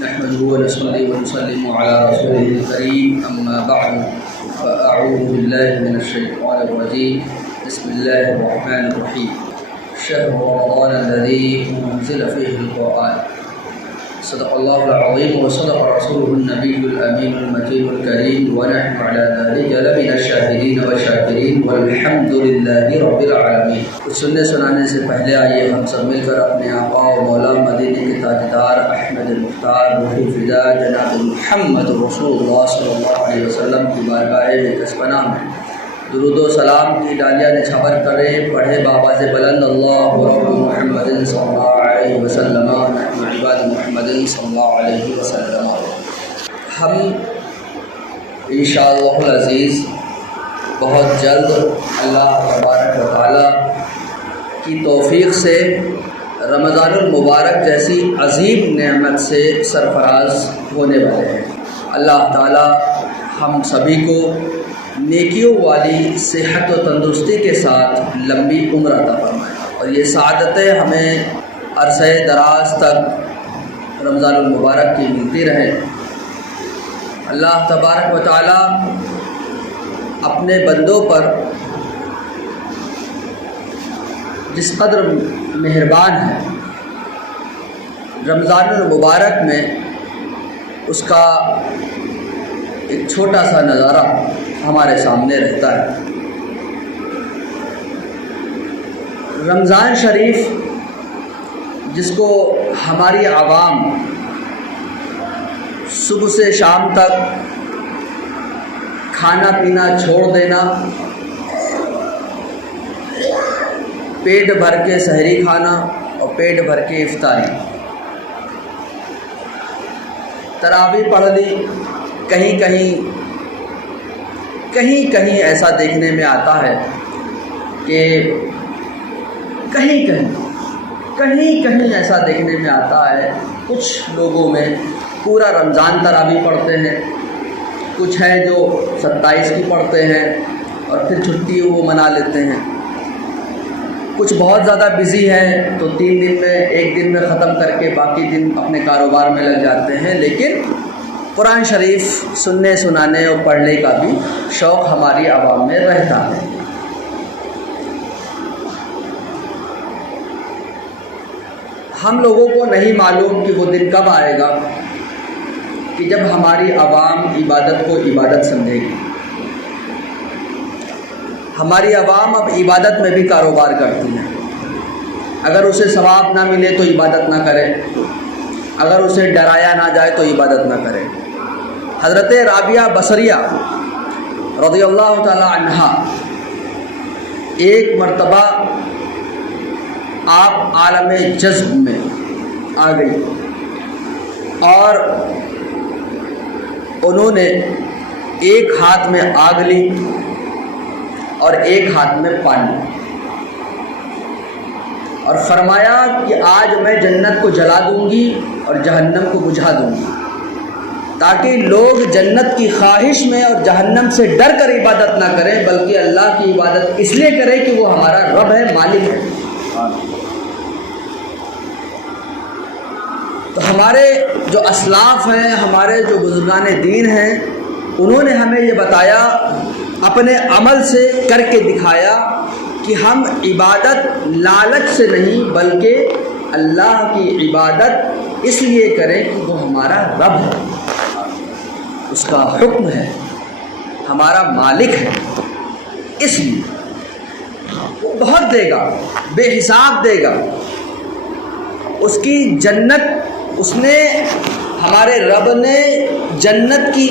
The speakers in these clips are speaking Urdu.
نحمده ونصلي ونسلم على رسوله الكريم أما بعد فأعوذ بالله من الشيطان الرجيم بسم الله الرحمن الرحيم شهر رمضان الذي أنزل فيه القرآن صدق الله العظيم وصدق رسوله النبي الأمين المتين الكريم ونحن على ذلك لمن الشاهدين والشاكرين والحمد لله رب العالمین۔ کچھ سننے سنانے سے پہلے آئیے ہم سب مل کر اپنے آقا و مولا مدینے کے تاجدار احمد المختار روح فدا جناب محمد رسول اللہ صلی اللہ علیہ وسلم کی بارگاہ مقدس پناہ میں درود و سلام کی ڈالیاں نچھاور کریں، پڑھے بآواز بلند اللہ رب محمد صلی اللہ علیہ وسلم نحن عباد محمد صلی اللہ علیہ وسلم۔ ہم انشاءاللہ العزیز بہت جلد اللہ تبارک و تعالیٰ کی توفیق سے رمضان المبارک جیسی عظیم نعمت سے سرفراز ہونے والے ہیں۔ اللہ تعالیٰ ہم سبھی کو نیکیوں والی صحت و تندرستی کے ساتھ لمبی عمر عطا فرمائے اور یہ سعادتیں ہمیں عرصہ دراز تک رمضان المبارک کی ملتی رہیں۔ اللہ تبارک و تعالیٰ اپنے بندوں پر جس قدر مہربان ہے، رمضان المبارک میں اس کا ایک چھوٹا سا نظارہ ہمارے سامنے رہتا ہے۔ رمضان شریف جس کو ہماری عوام صبح سے شام تک کھانا پینا چھوڑ دینا، پیٹ بھر کے سحری کھانا اور پیٹ بھر کے افطاری، تراویح پڑھ لی، کہیں ایسا دیکھنے میں آتا ہے کہ کہیں ایسا دیکھنے میں آتا ہے کچھ لوگوں میں پورا رمضان تراویح پڑھتے ہیں، کچھ ہیں جو 27 کی پڑھتے ہیں اور پھر چھٹی وہ منا لیتے ہیں، کچھ بہت زیادہ بزی ہیں تو 3 دن میں 1 دن میں ختم کر کے باقی دن اپنے کاروبار میں لگ جاتے ہیں، لیکن قرآن شریف سننے سنانے اور پڑھنے کا بھی شوق ہماری عوام میں رہتا ہے۔ ہم لوگوں کو نہیں معلوم کہ وہ دن کب آئے گا کہ جب ہماری عوام عبادت کو عبادت سمجھے گی۔ ہماری عوام اب عبادت میں بھی کاروبار کرتی ہے، اگر اسے ثواب نہ ملے تو عبادت نہ کرے، اگر اسے ڈرایا نہ جائے تو عبادت نہ کرے۔ حضرت رابعہ بصریہ رضی اللہ تعالی عنہا ایک مرتبہ آپ عالم جذب میں آ گئی اور انہوں نے ایک ہاتھ میں آگ لی اور ایک ہاتھ میں پانی، اور فرمایا کہ آج میں جنت کو جلا دوں گی اور جہنم کو بجھا دوں گی، تاکہ لوگ جنت کی خواہش میں اور جہنم سے ڈر کر عبادت نہ کریں بلکہ اللہ کی عبادت اس لیے کریں کہ وہ ہمارا رب ہے، مالک ہے۔ تو ہمارے جو اسلاف ہیں، ہمارے جو بزرگان دین ہیں، انہوں نے ہمیں یہ بتایا، اپنے عمل سے کر کے دکھایا کہ ہم عبادت لالچ سے نہیں بلکہ اللہ کی عبادت اس لیے کریں کہ وہ ہمارا رب ہے، اس کا حکم ہے، ہمارا مالک ہے، اس لیے وہ بہت دے گا، بے حساب دے گا۔ اس کی جنت، اس نے، ہمارے رب نے جنت کی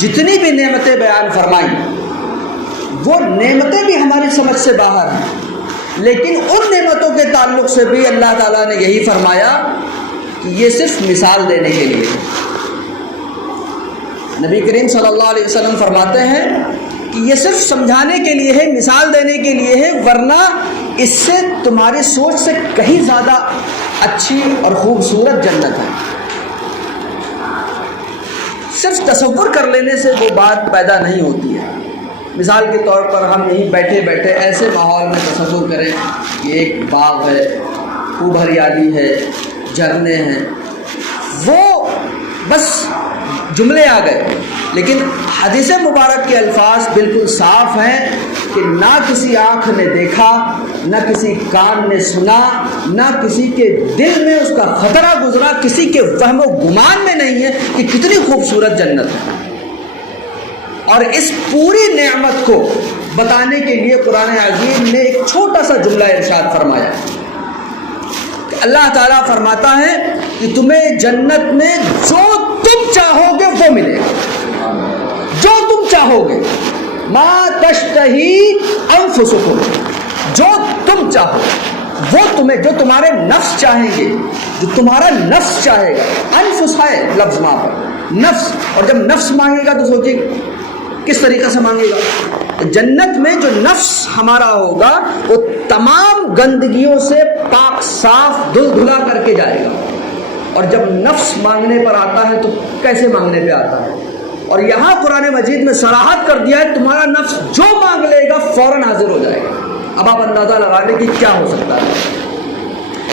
جتنی بھی نعمتیں بیان فرمائیں وہ نعمتیں بھی ہماری سمجھ سے باہر ہیں، لیکن ان نعمتوں کے تعلق سے بھی اللہ تعالیٰ نے یہی فرمایا کہ یہ صرف مثال دینے کے لیے۔ نبی کریم صلی اللہ علیہ وسلم فرماتے ہیں کہ یہ صرف سمجھانے کے لیے ہے، مثال دینے کے لیے ہے، ورنہ اس سے تمہاری سوچ سے کہیں زیادہ اچھی اور خوبصورت جنت ہے۔ صرف تصور کر لینے سے وہ بات پیدا نہیں ہوتی ہے۔ مثال کے طور پر ہم یہیں بیٹھے بیٹھے ایسے ماحول میں تصور کریں کہ ایک باغ ہے، خوب ہریالی ہے، جھرنے ہیں، وہ بس جملے آ گئے، لیکن حدیث مبارک کے الفاظ بالکل صاف ہیں کہ نہ کسی آنکھ نے دیکھا، نہ کسی کان نے سنا، نہ کسی کے دل میں اس کا خطرہ گزرا، کسی کے وہم و گمان میں نہیں ہے کہ کتنی خوبصورت جنت ہے۔ اور اس پوری نعمت کو بتانے کے لیے قرآن عظیم نے ایک چھوٹا سا جملہ ارشاد فرمایا کہ اللہ تعالیٰ فرماتا ہے کہ تمہیں جنت میں جو تم چاہو گے وہ ملے گا، جو تم چاہو گے، ما تشتہی انفسکم، جو تم چاہو وہ تمہیں، جو تمہارے نفس چاہیں گے، جو تمہارا نفس چاہے گا، انفس ہے لفظ وہاں پر نفس، اور جب نفس مانگے گا تو سوچے کس طریقے سے مانگے گا؟ جنت میں جو نفس ہمارا ہوگا وہ تمام گندگیوں سے پاک صاف دھل دھلا کر کے جائے گا، اور جب نفس مانگنے پر آتا ہے تو کیسے مانگنے پہ آتا ہے؟ اور یہاں قرآن مجید میں صراحت کر دیا ہے تمہارا نفس جو مانگ لے گا فوراً حاضر ہو جائے گا۔ اب آپ اندازہ لگا لیں کہ کیا ہو سکتا ہے،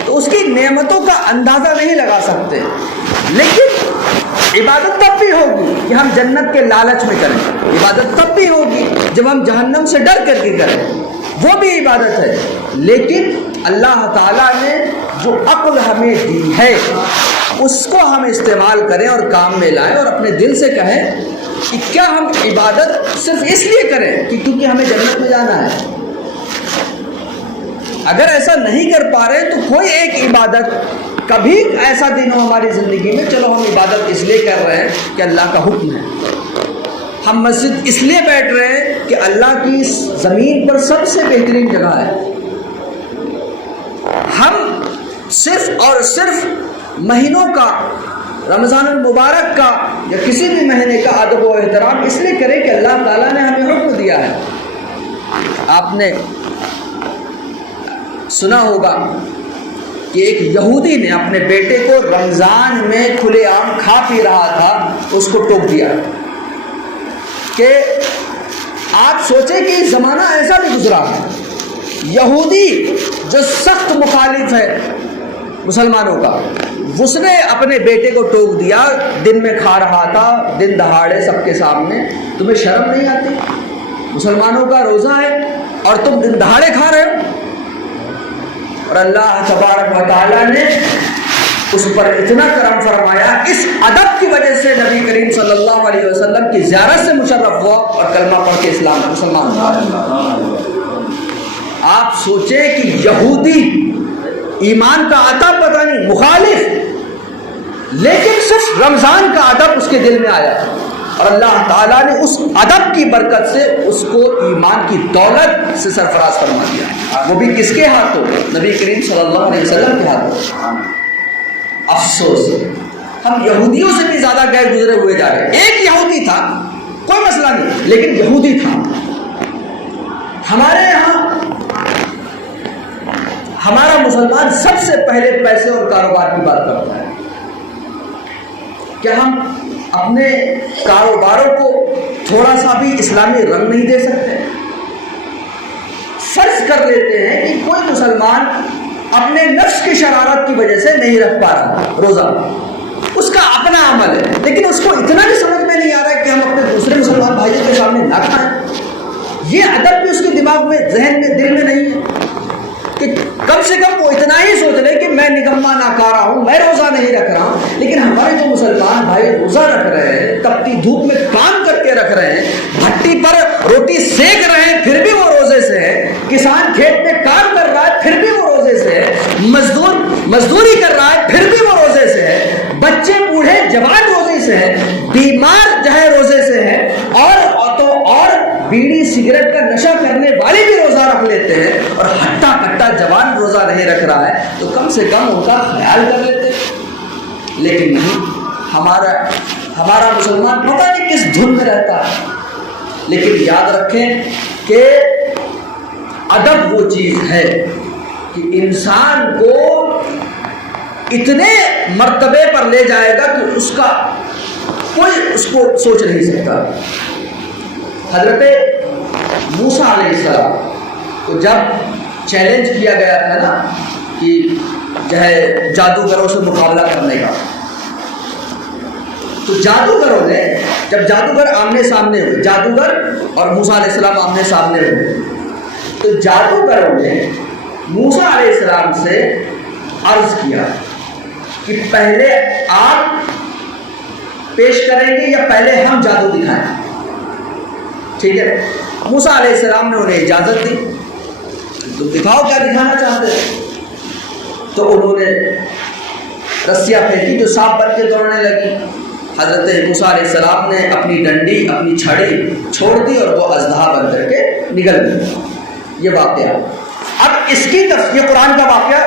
تو اس کی نعمتوں کا اندازہ نہیں لگا سکتے، لیکن عبادت تب بھی ہوگی کہ ہم جنت کے لالچ میں کریں، عبادت تب بھی ہوگی جب ہم جہنم سے ڈر کر کے کریں، وہ بھی عبادت ہے۔ لیکن اللہ تعالیٰ نے جو عقل ہمیں دی ہے اس کو ہم استعمال کریں اور کام میں لائیں، اور اپنے دل سے کہیں کہ کیا ہم عبادت صرف اس لیے کریں کہ کیونکہ ہمیں جنت میں جانا ہے؟ اگر ایسا نہیں کر پا رہے تو کوئی ایک عبادت، کبھی ایسا دن ہو ہماری زندگی میں چلو ہم عبادت اس لیے کر رہے ہیں کہ اللہ کا حکم ہے، ہم مسجد اس لیے بیٹھ رہے ہیں کہ اللہ کی زمین پر سب سے بہترین جگہ ہے، ہم صرف اور صرف مہینوں کا، رمضان المبارک کا یا کسی بھی مہینے کا ادب و احترام اس لیے کریں کہ اللہ تعالیٰ نے ہمیں حکم دیا ہے۔ آپ نے سنا ہوگا کہ ایک یہودی نے اپنے بیٹے کو رمضان میں کھلے عام کھا پی رہا تھا، اس کو ٹوک دیا کہ آپ سوچیں کہ زمانہ ایسا بھی گزرا ہے، یہودی جو سخت مخالف ہے مسلمانوں کا، اس نے اپنے بیٹے کو ٹوک دیا، دن میں کھا رہا تھا، دن دہاڑے سب کے سامنے، تمہیں شرم نہیں آتی؟ مسلمانوں کا روزہ ہے اور تم دن دہاڑے کھا رہے ہو؟ اور اللہ تبارک و تعالیٰ نے اس پر اتنا کرم فرمایا، اس ادب کی وجہ سے نبی کریم صلی اللہ علیہ وسلم کی زیارت سے مشرف ہوا اور کلمہ پڑھ کے اسلام مسلمان ہوا۔ آپ سوچیں کہ یہودی ایمان کا عطا پتہ نہیں، مخالف، لیکن صرف رمضان کا ادب اس کے دل میں آیا، اور اللہ تعالیٰ نے اس ادب کی برکت سے اس کو ایمان کی دولت سے سرفراز فرما دیا، وہ بھی کس کے ہاتھوں؟ نبی کریم صلی اللہ علیہ وسلم کے ہاتھوں۔ افسوس ہم یہودیوں سے بھی زیادہ غیر گزرے ہوئے جا رہے ہیں۔ ایک یہودی تھا، کوئی مسئلہ نہیں، لیکن یہودی تھا۔ ہمارے یہاں ہمارا مسلمان سب سے پہلے پیسے اور کاروبار کی بات کرتا ہے۔ کیا ہم اپنے کاروباروں کو تھوڑا سا بھی اسلامی رنگ نہیں دے سکتے؟ فرض کر لیتے ہیں کہ کوئی مسلمان اپنے نفس کی شرارت کی وجہ سے نہیں رکھ پا رہا روزہ، اس کا اپنا عمل ہے، لیکن اس کو اتنا بھی سمجھ میں نہیں آ رہا ہے کہ ہم اپنے دوسرے مسلمان بھائیوں کے سامنے نہ کھائیں۔ یہ ادب بھی اس کے دماغ میں، ذہن میں، دل میں نہیں ہے کہ کم سے کم وہ اتنا ہی سوچ لے کہ میں نکما ناکارہ ہوں، میں روزہ نہیں رکھ رہا ہوں۔ لیکن ہمارے جو مسلمان بھائی روزہ رکھ رہے ہیں، تپتی دھوپ میں کام کر کے رکھ رہے ہیں، بھٹی پر روٹی سیک رہے ہیں، پھر بھی وہ روزے سے ہے، کسان کھیت میں کام کر رہا ہے، پھر بھی وہ روزے سے ہے، مزدور مزدوری کر رہا ہے، پھر بھی وہ روزے سے ہے، بچے بوڑھے جوان روزے سے ہے، بیمار جو ہے روزے سے ہے، اور بیڑی سگریٹ کا نشہ کرنے والے بھی روزہ رکھ لیتے ہیں، اور ہٹا کٹا جوان روزہ نہیں رکھ رہا ہے تو کم سے کم ان کا خیال کر لیتے ہیں۔ لیکن نہیں، ہمارا مسلمان پتہ نہیں کس دھن میں رہتا ہے۔ لیکن یاد رکھیں کہ ادب وہ چیز ہے کہ انسان کو اتنے مرتبے پر لے جائے گا کہ اس کا کوئی اس کو سوچ نہیں سکتا۔ حضرت موسیٰ علیہ السلام کو جب چیلنج کیا گیا تھا نا کہ جو ہے جادوگروں سے مقابلہ کرنے کا، تو جادوگروں نے جب جادوگر آمنے سامنے ہوئے، جادوگر اور موسیٰ علیہ السلام آمنے سامنے ہوئے، تو جادوگروں نے موسیٰ علیہ السلام سے عرض کیا کہ پہلے آپ پیش کریں گے یا پہلے ہم جادو دکھائیں؟ ٹھیک ہے، موسیٰ علیہ السلام نے انہیں اجازت دی، تم دکھاؤ کیا دکھانا چاہتے ہیں۔ تو انہوں نے رسیاں پھینکی جو سانپ بن کے دوڑنے لگی۔ حضرت موسیٰ علیہ السلام نے اپنی ڈنڈی، اپنی چھڑی چھوڑ دی اور وہ اژدہا بن کر کے نکل گئی۔ یہ واقعہ، اب اس کی یہ قرآن کا واقعہ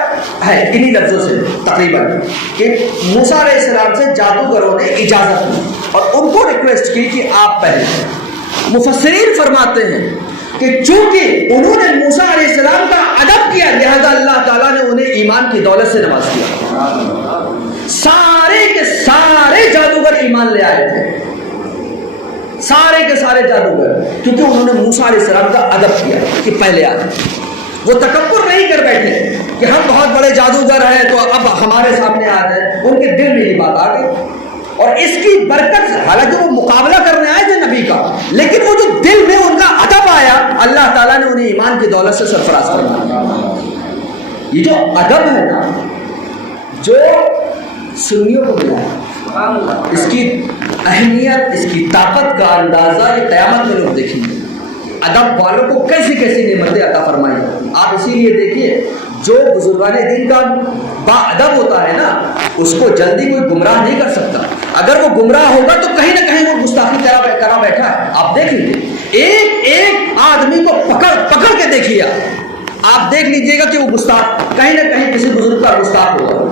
ہے انہی لفظوں سے تقریباً کہ موسیٰ علیہ السلام سے جادوگروں نے اجازت دی اور ان کو ریکویسٹ کی کہ آپ پہلے۔ مفسرین فرماتے ہیں کہ چونکہ انہوں نے موسیٰ علیہ السلام کا ادب کیا، لہذا اللہ تعالیٰ نے انہیں ایمان کی دولت سے نواز کیا۔ سارے کے سارے جادوگر ایمان لے آئے تھے، سارے کے سارے جادوگر، کیونکہ انہوں نے موسیٰ علیہ السلام کا ادب کیا کہ پہلے آئے۔ وہ تکبر نہیں کر بیٹھے کہ ہم بہت بڑے جادوگر ہیں تو اب ہمارے سامنے آ جائے، ان کے دل میں یہ بات آ گئی۔ اور اس کی برکت سے، حالانکہ وہ مقابلہ کرنے آئے تھے نبی کا، لیکن وہ جو دل میں ان کا ادب آیا، اللہ تعالیٰ نے انہیں ایمان کی دولت سے سرفراز کرنا۔ یہ جو ادب ہے نا، جو سنیوں کو ملا ہے، اس کی اہمیت، اس کی طاقت کا اندازہ یہ قیامت میں لوگ دیکھیں گے۔ ادب والوں کو کیسی کیسی نعمتیں عطا فرمائی۔ آپ اسی لیے دیکھیے، جو بزرگان دین کا با ادب ہوتا ہے نا، اس کو جلدی کوئی گمراہ نہیں کر سکتا۔ اگر وہ گمراہ ہوگا تو کہیں نہ کہیں وہ گستاخی کرا بیٹھا ہے۔ آپ دیکھ لیجیے، ایک ایک آدمی کو پکڑ کے دیکھیے، آپ دیکھ لیجیے گا کہ وہ گستاخ کہیں نہ کہیں کسی بزرگ کا گستاخ ہوگا۔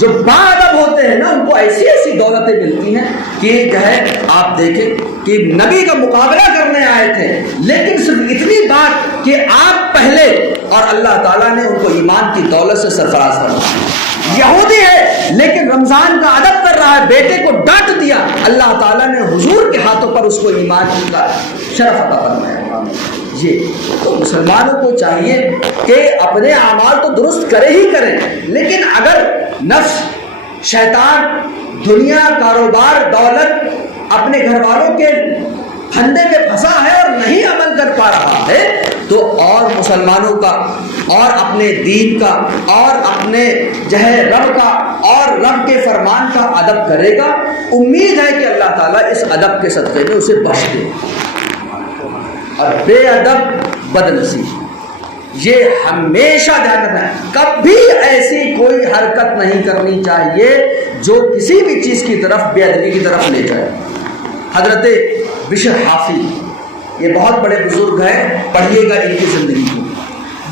جو با ادب ہوتے ہیں نا، ان کو ایسی ایسی دولتیں ملتی ہیں کہ جو ہے آپ دیکھیں کہ نبی کا مقابلہ کرنے آئے تھے، لیکن صرف اتنی بات کہ آپ پہلے، اور اللہ تعالیٰ نے ان کو ایمان کی دولت سے سرفراز فرمایا۔ یہودی ہے لیکن رمضان کا ادب کر رہا ہے، بیٹے کو ڈانٹ دیا، اللہ تعالیٰ نے حضور کے ہاتھوں پر اس کو ایمان کا شرف عطا فرمایا۔ یہ تو مسلمانوں کو چاہیے کہ اپنے اعمال تو درست کرے ہی کریں، لیکن اگر نفس، شیطان، دنیا، کاروبار، دولت اپنے گھر والوں کے پھندے میں پھنسا ہے اور نہیں عمل کر پا رہا ہے، تو اور مسلمانوں کا اور اپنے دین کا اور اپنے رب کا اور رب کے فرمان کا ادب کرے گا، امید ہے کہ اللہ تعالیٰ اس ادب کے صدقے میں اسے بخش دے۔ اور بے ادب بدنصیب، یہ ہمیشہ دھیان رکھنا ہے، کبھی ایسی کوئی حرکت نہیں کرنی چاہیے جو کسی بھی چیز کی طرف بے ادبی کی طرف لے جائے۔ حضرت بشر حافی، یہ بہت بڑے بزرگ ہیں، پڑھیے گا ان کی زندگی کو۔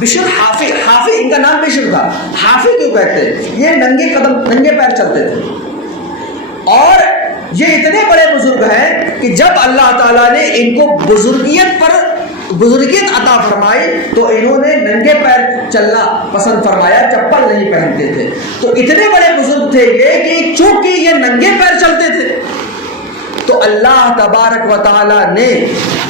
بشر حافی، ان کا نام بشر تھا، حافی کیوں کہتے ہیں؟ یہ ننگے قدم، ننگے پیر چلتے تھے، اور یہ اتنے بڑے بزرگ ہیں کہ جب اللہ تعالیٰ نے ان کو بزرگیت عطا فرمائی تو انہوں نے ننگے پیر چلنا پسند فرمایا، چپل نہیں پہنتے تھے۔ تو اتنے بڑے بزرگ تھے یہ کہ چونکہ یہ ننگے پیر چلتے تھے، تو اللہ تبارک و تعالیٰ نے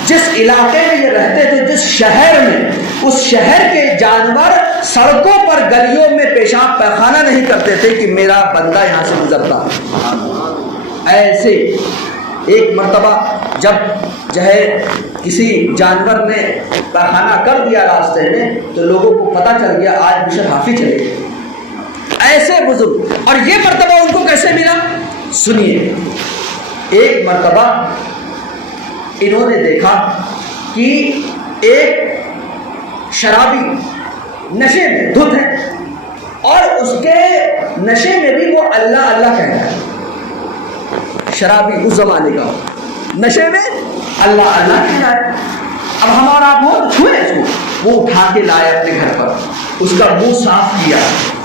جس علاقے میں یہ رہتے تھے، جس شہر میں، اس شہر کے جانور سڑکوں پر، گلیوں میں پیشاب پیخانہ نہیں کرتے تھے کہ میرا بندہ یہاں سے گزرتا۔ ایسے ایک مرتبہ جب کسی جانور نے پیخانہ کر دیا راستے میں، تو لوگوں کو پتہ چل گیا آج بشر حافی چلے گئے۔ ایسے بزرگ، اور یہ مرتبہ ان کو کیسے ملا؟ سنیے، ایک مرتبہ انہوں نے دیکھا کہ ایک شرابی نشے میں دھت ہے، اور اس کے نشے میں بھی وہ اللہ اللہ کہتا ہے۔ شرابی اس زمانے کا نشے میں اللہ اللہ کہہ رہا ہے۔ اب ہمارا آپ ہو چھوئے اس کو، وہ اٹھا کے لائے اپنے گھر پر، اس کا منہ صاف کیا،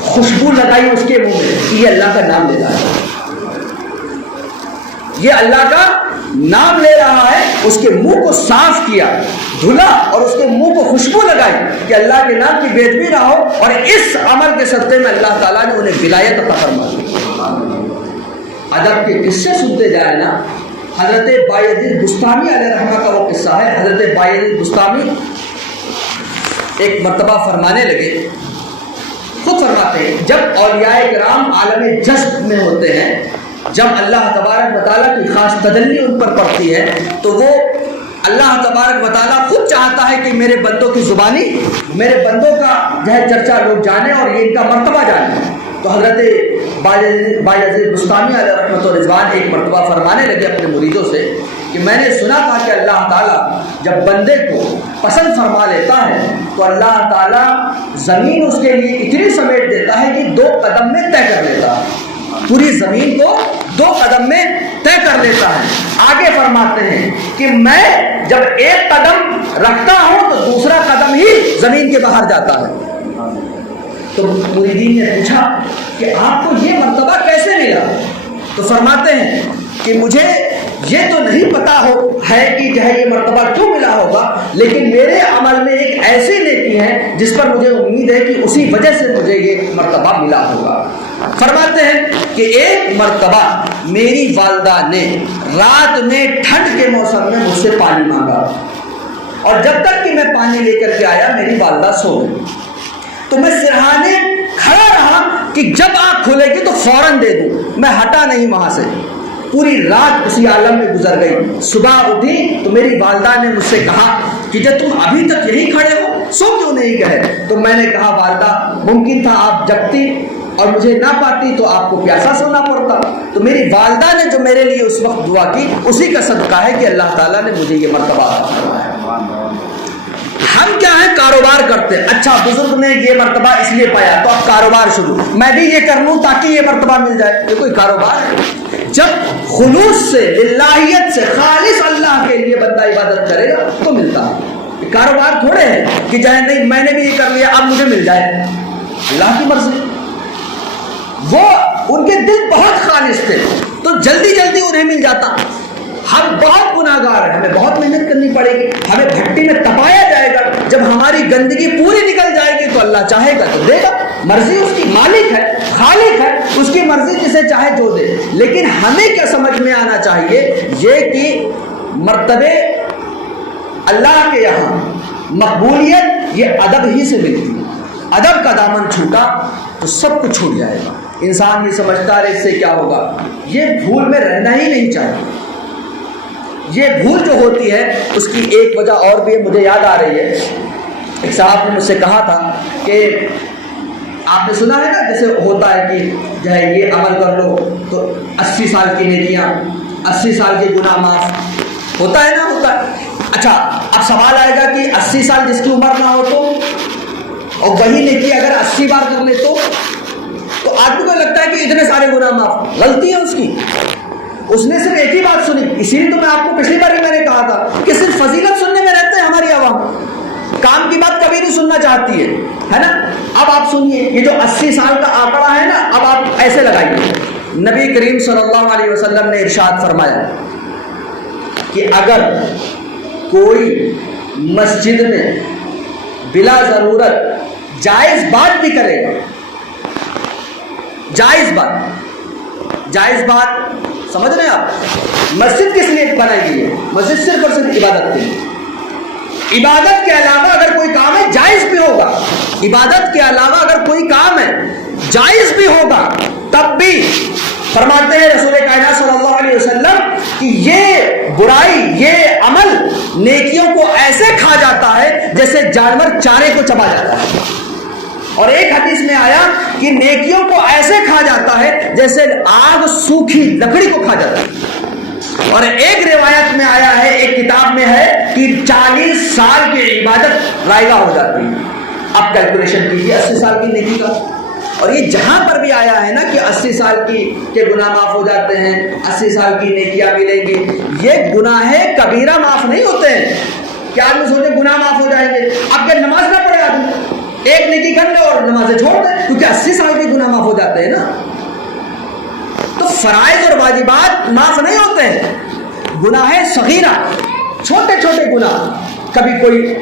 خوشبو لگائی اس کے منہ میں کہ یہ اللہ کا نام لے رہا ہے، یہ اللہ کا نام لے رہا ہے۔ اس کے منہ کو صاف کیا، دھلا، اور اس کے منہ کو خوشبو لگائی کہ اللہ کے نام کی بےدبی نہ ہو، اور اس عمل کے صدقے میں اللہ تعالیٰ نے انہیں ولایت عطا فرمائی۔ ادب کے قصے سنتے جائیں نا، حضرت بایزید بستامی علیہ رحمہ کا وہ قصہ ہے۔ حضرت بایزید بستامی ایک مرتبہ فرمانے لگے، خود فرماتے ہیں، جب اولیاء کرام عالم جذب میں ہوتے ہیں جب اللہ تبارک و تعالیٰ کی خاص تجلی ان پر پڑتی ہے تو وہ اللہ تبارک و تعالیٰ خود چاہتا ہے کہ میرے بندوں کی زبانی، میرے بندوں کا جو ہے چرچا لوگ جانیں اور یہ ان کا مرتبہ جانیں۔ تو حضرت بایزید بستامی علیہ رحمۃ و رضوان ایک مرتبہ فرمانے لگے اپنے مریدوں سے کہ میں نے سنا تھا کہ اللہ تعالیٰ جب بندے کو پسند فرما لیتا ہے تو اللہ تعالیٰ زمین اس کے لیے اتنی سمیٹ دیتا ہے کہ 2 قدم میں طے کر لیتا ہے، پوری زمین کو 2 قدم میں طے کر لیتا ہے۔ آگے فرماتے ہیں کہ میں جب 1 قدم رکھتا ہوں تو دوسرا قدم ہی زمین کے باہر جاتا ہے۔ تو مریدین نے پوچھا کہ آپ کو یہ مرتبہ کیسے ملا؟ تو فرماتے ہیں کہ مجھے یہ تو نہیں پتا ہے کہ جو ہے یہ مرتبہ کیوں ملا ہوگا، لیکن میرے عمل میں ایک ایسی نیکی ہے جس پر مجھے امید ہے کہ اسی وجہ سے مجھے یہ مرتبہ ملا ہوگا۔ فرماتے ہیں کہ ایک مرتبہ میری والدہ نے رات میں ٹھنڈ کے موسم میں مجھ سے پانی مانگا، اور جب تک کہ میں پانی لے کر کے آیا میری والدہ سو گئی، تو میں سرہانے کھڑا رہا کہ جب آنکھ کھلے گی تو فوراً دے دوں، میں ہٹا نہیں وہاں سے۔ پوری رات اسی عالم میں گزر گئی، صبح اٹھی تو میری والدہ نے مجھ سے کہا کہ جب تم ابھی تک یہی کھڑے ہو سو کیوں نہیں گئے؟ تو میں نے کہا والدہ ممکن تھا آپ جگتی اور مجھے نہ پاتی تو آپ کو پیاسا سونا پڑتا۔ تو میری والدہ نے جو میرے لیے اس وقت دعا کی اسی کا صدقہ ہے کہ اللہ تعالیٰ نے مجھے یہ مرتبہ عطا فرمایا۔ ہم کیا ہیں؟ کاروبار کرتے ہیں، اچھا بزرگ نے یہ مرتبہ اس لیے پایا تو اب کاروبار شروع، میں بھی یہ کر لوں تاکہ یہ مرتبہ مل جائے۔ یہ کوئی کاروبار ہے؟ جب خلوص سے، للہیت سے، خالص اللہ کے لیے بندہ عبادت کرے گا تو ملتا ہے۔ کاروبار تھوڑے ہیں کہ جائے نہیں میں نے بھی یہ کر لیا اب مجھے مل جائے، اللہ کی مرضی۔ وہ ان کے دل بہت خالص تھے تو جلدی جلدی انہیں مل جاتا۔ ہم بہت گناہگار ہیں، ہمیں بہت محنت کرنی پڑے گی، ہمیں بھٹی میں تپایا جائے گا، جب ہماری گندگی پوری نکل جائے گی تو اللہ چاہے گا تو دے گا، مرضی اس کی، مالک ہے، خالق ہے، اس کی مرضی جسے چاہے جو دے۔ لیکن ہمیں کیا سمجھ میں آنا چاہیے یہ کہ مرتبے اللہ کے یہاں مقبولیت یہ ادب ہی سے ملتی ہے۔ ادب کا دامن چھوٹا تو سب کچھ چھوٹ جائے گا۔ انسان یہ سمجھتا ہے اس سے کیا ہوگا، یہ بھول میں رہنا ہی نہیں چاہیے۔ یہ بھول جو ہوتی ہے اس کی ایک وجہ اور بھی مجھے یاد آ رہی ہے۔ ایک صاحب نے مجھ سے کہا تھا کہ آپ نے سنا ہے نا جیسے ہوتا ہے کہ جو ہے یہ عمل کر لو تو 80 سال کی نیکیاں، 80 سال کے گناہ معاف، ہوتا ہے نا، ہوتا ہے۔ اچھا اب سوال آئے گا کہ 80 سال جس کی عمر نہ ہو تو، اور وہی نیکی اگر 80 بار کر لے تو آدمی کو لگتا ہے کہ اتنے سارے گناہ معاف، غلطی ہے اس کی۔ اس نے صرف ایک ہی بات سنی، اسی لیے تو میں آپ کو پچھلی بار میں نے کہا تھا کہ صرف فضیلت سننے میں رہتے ہیں ہماری عوام، کام کی بات کبھی نہیں سننا چاہتی ہے نا۔ اب آپ سنیے یہ جو 80 سال کا آنکڑا ہے نا، اب آپ ایسے لگائیے۔ نبی کریم صلی اللہ علیہ وسلم نے ارشاد فرمایا کہ اگر کوئی مسجد میں بلا ضرورت جائز بات بھی کرے گا، جائز بات سمجھ رہے ہیں آپ؟ مسجد کس لیے بنائی گئی ہے؟ مسجد صرف اور صرف عبادت کے لیے۔ عبادت کے علاوہ اگر کوئی کام ہے جائز بھی ہوگا، عبادت کے علاوہ اگر کوئی کام ہے جائز بھی ہوگا، تب بھی فرماتے ہیں رسول کائنات صلی اللہ علیہ وسلم کہ یہ برائی، یہ عمل نیکیوں کو ایسے کھا جاتا ہے جیسے جانور چارے کو چبا جاتا ہے۔ اور ایک حدیث میں آیا کہ نیکیوں کو ایسے کھا جاتا ہے جیسے آگ سوکھی لکڑی کو کھا جاتا ہے۔ اور ایک روایت میں آیا ہے، ایک کتاب میں ہے کہ 40 سال کی عبادت رائگاں ہو جاتی ہے۔ اب کیلکولیشن کیجیے 80 سال کی نیکی کا، اور یہ جہاں پر بھی آیا ہے نا کہ 80 سال کے گناہ معاف ہو جاتے ہیں، 80 سال کی نیکیاں ملیں گی، یہ گناہ کبیرہ معاف نہیں ہوتے ہیں۔ کیا آدمی سوچے گناہ معاف ہو جائیں گے؟ اب کیا نماز نہ پڑھے آدمی، ایک نیکی کر لے اور نمازیں چھوڑ دے، کیونکہ 80 سال کے گناہ معاف ہو جاتے ہیں نا۔ تو فرائض اور واجبات معاف نہیں ہوتے ہیں، گناہ صغیرہ، چھوٹے چھوٹے گناہ، کبھی کوئی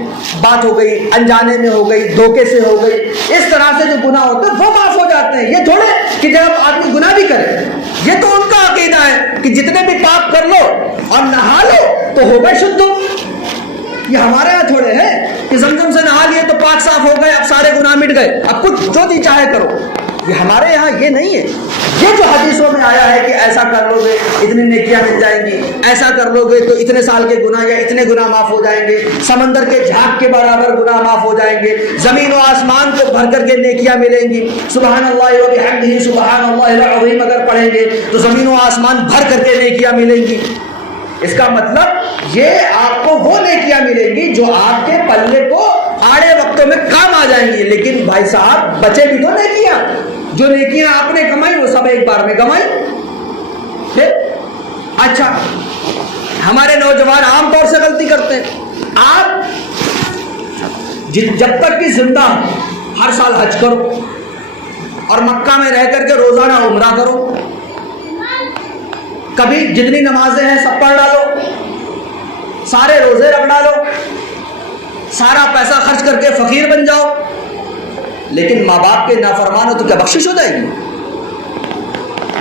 بات ہو گئی، انجانے میں ہو گئی، دھوکے سے ہو گئی، اس طرح سے جو گناہ ہوتے ہیں وہ معاف ہو جاتے ہیں۔ یہ تھوڑے کہ جب آدمی گناہ بھی کرے، یہ تو ان کا عقیدہ ہے کہ جتنے بھی پاپ کر لو اور نہا لو تو ہو گئے شدھ۔ یہ ہمارے یہاں تھوڑے ہیں کہ زمزم سے نہا لیے تو پاک صاف ہو گئے، اب سارے گناہ مٹ گئے، اب کچھ جو جی چاہے کرو۔ یہ ہمارے یہاں یہ نہیں ہے. یہ جو حدیثوں میں آیا ہے کہ ایسا کر لو گے اتنی نیکیاں مل جائیں گی، ایسا کر لو گے تو اتنے سال کے گناہ یا اتنے گناہ معاف ہو جائیں گے، سمندر کے جھاگ کے برابر گناہ معاف ہو جائیں گے، زمین و آسمان کو بھر کر کے نیکیاں ملیں گی، سبحان اللہ و بحمدہ سبحان اللہ العظیم اگر پڑھیں گے تو زمین و آسمان بھر کر کے نیکیاں ملیں گی. اس کا مطلب یہ آپ کو وہ نیکیاں ملیں گی جو آپ کے پلے کو آڑے وقتوں میں کام آ جائیں گی. لیکن بھائی صاحب بچے بھی تو نیکیاں، جو نیکیاں آپ نے کمائی وہ سب ایک بار میں کمائی. اچھا ہمارے نوجوان عام طور سے غلطی کرتے ہیں. آپ جب تک کہ زندہ ہر سال حج کرو اور مکہ میں رہ کر کے روزانہ عمرہ کرو، کبھی جتنی نمازیں ہیں سب پڑھ ڈالو، سارے روزے رکھ ڈالو، سارا پیسہ خرچ کر کے فقیر بن جاؤ، لیکن ماں باپ کے نافرمان ہو تو کیا بخشش ہو جائے گی؟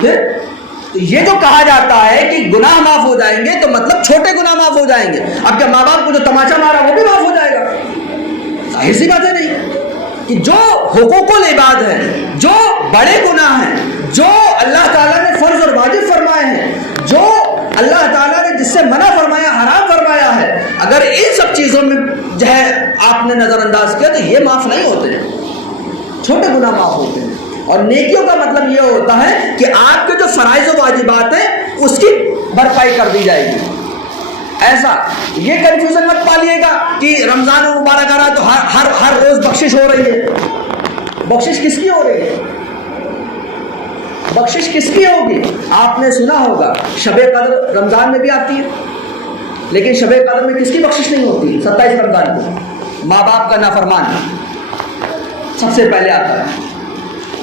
تو یہ جو کہا جاتا ہے کہ گناہ معاف ہو جائیں گے تو مطلب چھوٹے گناہ معاف ہو جائیں گے. اب کیا ماں باپ کو جو تماچا مارا وہ بھی معاف ہو جائے گا؟ ظاہر سی بات ہے نہیں. کہ جو حقوق العباد ہیں، جو بڑے گناہ ہیں، جو اللہ تعالیٰ نے فرض اور واجب فرمائے ہیں، جو اللہ تعالیٰ نے جس سے منع فرمایا حرام فرمایا ہے، اگر ان سب چیزوں میں جو ہے آپ نے نظر انداز کیا تو یہ معاف نہیں ہوتے ہیں، چھوٹے گناہ معاف ہوتے ہیں. اور نیکیوں کا مطلب یہ ہوتا ہے کہ آپ کے جو فرائض و واجبات ہیں اس کی بھرپائی کر دی جائے گی. ایسا یہ کنفیوژن مت پالیے گا کہ رمضان مبارک آ رہا تو ہر روز بخشش ہو رہی ہے. بخشش کس کی ہو رہی ہے؟ بخشش کس کی ہوگی؟ آپ نے سنا ہوگا شب قدر رمضان میں بھی آتی ہے، لیکن شب قدر میں کس کی بخشش نہیں ہوتی؟ 27 رمضان کو ماں باپ کا نافرمان سب سے پہلے آتا ہے.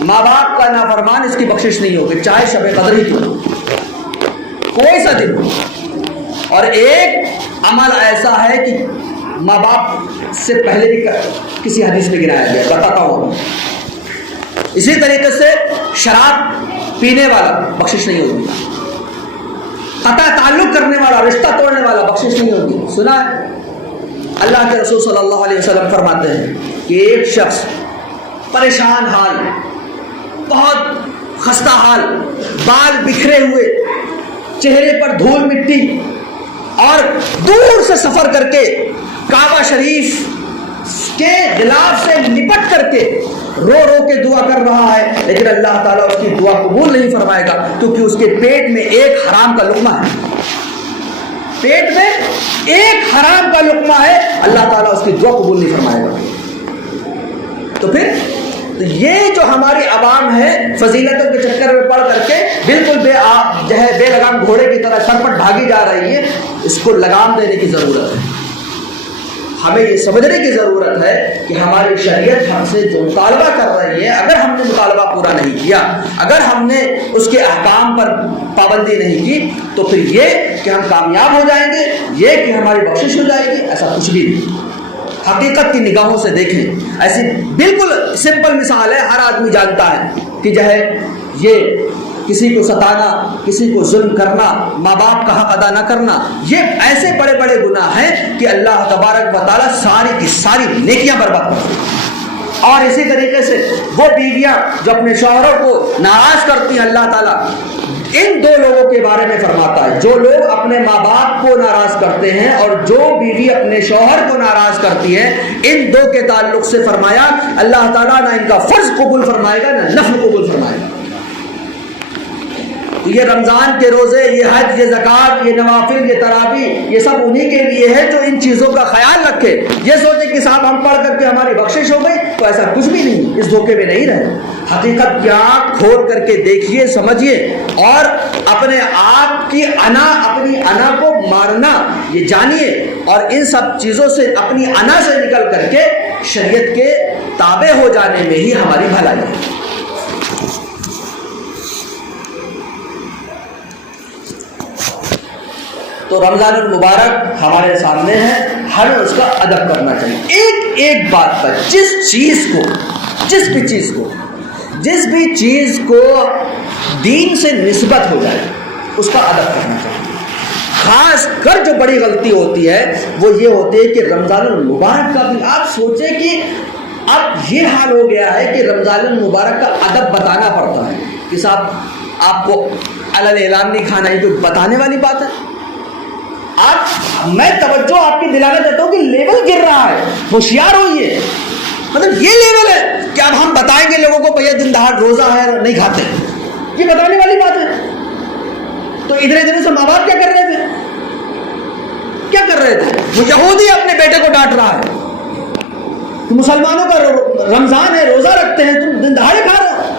ماں باپ کا نافرمان اس کی بخشش نہیں ہوگی، چاہے شب قدر ہی کیوں، کوئی سا دن ہو. اور ایک عمل ایسا ہے کہ ماں باپ سے پہلے بھی کسی حدیث میں گرایا گیا، بتاتا ہوں. اسی طریقے سے شراب پینے والا بخشش نہیں ہوگی، قطع تعلق کرنے والا، رشتہ توڑنے والا بخشش نہیں ہوگی. سنا ہے اللہ کے رسول صلی اللہ علیہ وسلم فرماتے ہیں کہ ایک شخص پریشان حال، بہت خستہ حال، بال بکھرے ہوئے، چہرے پر دھول مٹی، اور دور سے سفر کر کے کعبہ شریف کے غلاف سے لپٹ کر کے رو رو کے دعا کر رہا ہے، لیکن اللہ تعالیٰ اس کی دعا قبول نہیں فرمائے گا کیونکہ اس کے پیٹ میں ایک حرام کا لقمہ ہے. پیٹ میں ایک حرام کا لقمہ ہے، اللہ تعالیٰ اس کی دعا قبول نہیں فرمائے گا. تو پھر تو یہ جو ہماری عوام ہے فضیلتوں کے چکر میں پڑ کر کے بالکل بے لگام گھوڑے کی طرح سرپٹ بھاگی جا رہی ہے، اس کو لگام دینے کی ضرورت ہے. ہمیں یہ سمجھنے کی ضرورت ہے کہ ہماری شریعت ہم سے جو مطالبہ کر رہی ہے، اگر ہم نے مطالبہ پورا نہیں کیا، اگر ہم نے اس کے احکام پر پابندی نہیں کی تو پھر یہ کہ ہم کامیاب ہو جائیں گے، یہ کہ ہماری بخشش ہو جائے گی، ایسا کچھ بھی نہیں. حقیقت کی نگاہوں سے دیکھیں. ایسی بالکل سمپل مثال ہے، ہر آدمی جانتا ہے کہ جو ہے یہ کسی کو ستانا، کسی کو ظلم کرنا، ماں باپ کا حق ادا نہ کرنا، یہ ایسے بڑے بڑے گناہ ہیں کہ اللہ تبارک و تعالیٰ ساری کی ساری نیکیاں برباد کرتے ہیں. اور اسی طریقے سے وہ بیویاں جو اپنے شوہروں کو ناراض کرتی ہیں، اللہ تعالیٰ ان دو لوگوں کے بارے میں فرماتا ہے، جو لوگ اپنے ماں باپ کو ناراض کرتے ہیں اور جو بیوی اپنے شوہر کو ناراض کرتی ہے، ان دو کے تعلق سے فرمایا اللہ تعالیٰ نہ ان کا فرض قبول فرمائے گا نہ نفل قبول فرمائے گا. یہ رمضان کے روزے، یہ حج، یہ زکوٰۃ، یہ نوافل، یہ تراویح، یہ سب انہی کے لیے ہے جو ان چیزوں کا خیال رکھے. یہ سوچے کہ صاحب ہم پڑھ کر کے ہماری بخشش ہو گئی، تو ایسا کچھ بھی نہیں. اس دھوکے میں نہیں رہے. حقیقت کی آنکھ کھول کر کے دیکھیے، سمجھیے، اور اپنے آپ کی اپنی انا کو مارنا یہ جانیے، اور ان سب چیزوں سے اپنی انا سے نکل کر کے شریعت کے تابع ہو جانے میں ہی ہماری بھلائی ہے. تو رمضان المبارک ہمارے سامنے ہے، ہمیں اس کا ادب کرنا چاہیے. ایک ایک بات پر، جس بھی چیز کو دین سے نسبت ہو جائے اس کا ادب کرنا چاہیے. خاص کر جو بڑی غلطی ہوتی ہے وہ یہ ہوتی ہے کہ رمضان المبارک کا بھی آپ سوچیں کہ اب یہ حال ہو گیا ہے کہ رمضان المبارک کا ادب بتانا پڑتا ہے کہ صاحب آپ کو علل اعلان نہیں کھانا، یہ کوئی بتانے والی بات ہے؟ آپ میں توجہ آپ کی دلانا چاہتا ہوں کہ لیول گر رہا ہے، ہوشیار ہوئیے. مطلب یہ لیول ہے کہ اب ہم بتائیں گے لوگوں کو بھیا دن دہاڑ روزہ ہے نہیں کھاتے، یہ بتانے والی بات ہے. تو ادھر سے ماں باپ کیا کر رہے تھے؟ کیا کر رہے تھے؟ وہ یہودی اپنے بیٹے کو ڈانٹ رہا ہے کہ مسلمانوں کا رمضان ہے، روزہ رکھتے ہیں، تم دن دہاڑے کھا رہے ہو.